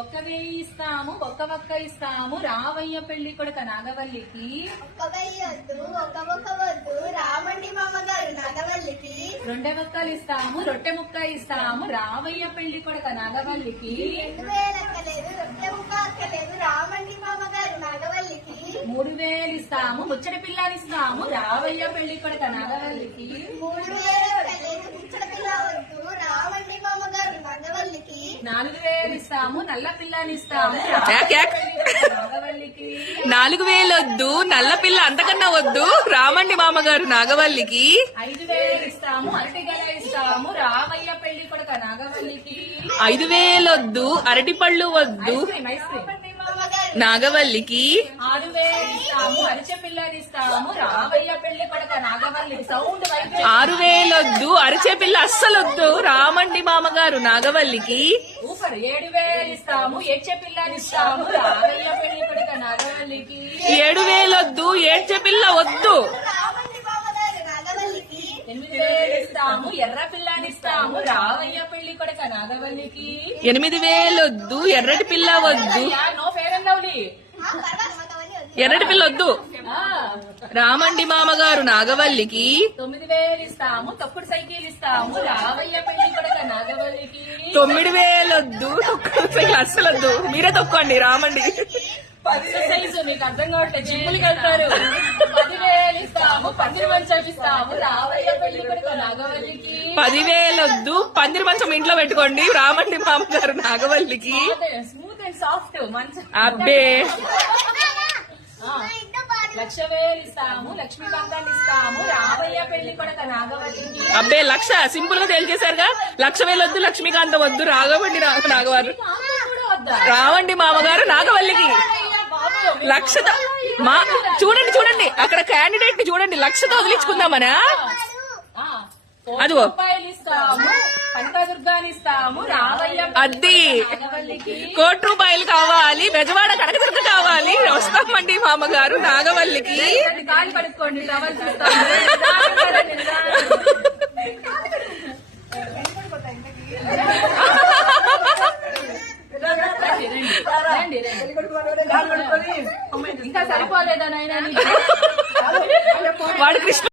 1,000 ఇస్తాము, ఒక్క ఇస్తాము రావయ్య పెళ్లి కొడుక నాగవల్లికి. 1,000 వద్దు, ఒక్క వద్దు రామండి మామగారు నాగవల్లికి. 2 ఒక్కలు ఇస్తాము, రొట్టె ముక్క ఇస్తాము రావయ్య పెళ్లి కొడుక నాగవల్లికి. 2,000 అక్కలేదు, రొట్టె ముక్క అక్కలేదు రామండి మామగారు నాగవల్లికి. 3,000 ఇస్తాము, ముచ్చట పిల్లనిస్తాము రావయ్య పెళ్లి కొడుక నాగవల్లికి. 3,000 అక్కలేదు, ముచ్చట పిల్ల వద్దు రామండి మామగారు నాగవల్లికి. 4,000 ఇస్తాము, నల్ల పిల్లనిస్తాము నాగవల్లికి. 4,000 వద్దు, నల్ల పిల్ల అంతకన్నా వద్దు రామండి మామగారు నాగవల్లికి. 5,000 ఇస్తాము, అరటిగల ఇస్తాము రావయ్య పెళ్లి కొడుక నాగవల్లికి. 5,000 వద్దు, అరటి పళ్ళు వద్దు ఐస్ క్రీమ్ నాగవల్లికి. 6,000 ఇస్తాము, అరిచె పిల్లనిస్తాము రావయ్య పెళ్లి కొడుక నాగవల్లికి. సౌండ్ 6,000 వద్దు, అరిచే పిల్ల అస్సలొద్దు రామండి మామగారు నాగవల్లికి. 7,000 ఇస్తాము, ఏడ్చే పిల్లనిస్తాము రావయ్య పెళ్లి కొడుక నాగవల్లికి. 7,000 వద్దు, ఏడ్చే పిల్ల వద్దు రామండి మామగారు నాగవల్లికి. 8,000 ఇస్తాము, ఎర్ర పిల్లనిస్తాము రావయ్య పెళ్లి కొడుక నాగవల్లికి. 8,000 వద్దు, ఎర్రటి పిల్ల వద్దు నో ఫేర్ అండ్ లవ్లీ. ఎర్రటి పిల్ల వద్దు రామండి మామగారు నాగవల్లికి. 9,000 ఇస్తాము, తొక్కుడు సైకిల్ ఇస్తాము రావయ్య పెళ్లి కొడుక నాగవల్లికి. 9,000 వద్దు, తొక్కలు అస్సలొద్దు మీరే తొక్కండి రామండి. ఎక్సర్సైజ్ మీకు అర్థం కావట్లేదు, జిమ్ములు కడతారు. 10,000 ఇస్తాము, పందిరి మంచం ఇస్తాము రావయ్య పెళ్లి కొడుక నాగవల్లికి. 10,000 వద్దు, పందిరి మంచం ఇంట్లో పెట్టుకోండి రామండి మామగారు నాగవల్లికి. స్మూత్ అండ్ సాఫ్ట్ మంచం. అబ్బే 1,00,000 ఇస్తాము, లక్ష్మీకాంతాన్ని ఇస్తాము రావయ్య పెళ్లి కొడుక నాగవల్లికి. అబ్బే 1,00,000 సింపుల్ గా తేల్చేశారుగా. 1,00,000 వద్దు, లక్ష్మీకాంతం వద్దు రాఘవండి నాగవారు రావండి మామగారు నాగవల్లికి. 1,00,000 చూడండి అక్కడ క్యాండిడేట్ ని చూడండి, 1,00,000తో వదిలించుకుందామనా. అదిగో రూపాయలు ఇస్తాము, కనకదుర్గాని ఇస్తాము రావయ్య అది నాగవల్లికి. 1,00,00,000 రూపాయలు కావాలి, బెజవాడ కనకదుర్గ కావాలి, వస్తామండి మామగారు నాగవల్లికి. కాలు పడుకోండి, టవల్ ఇంకా సరిపోలేదా నాయన వాడు కృష్ణ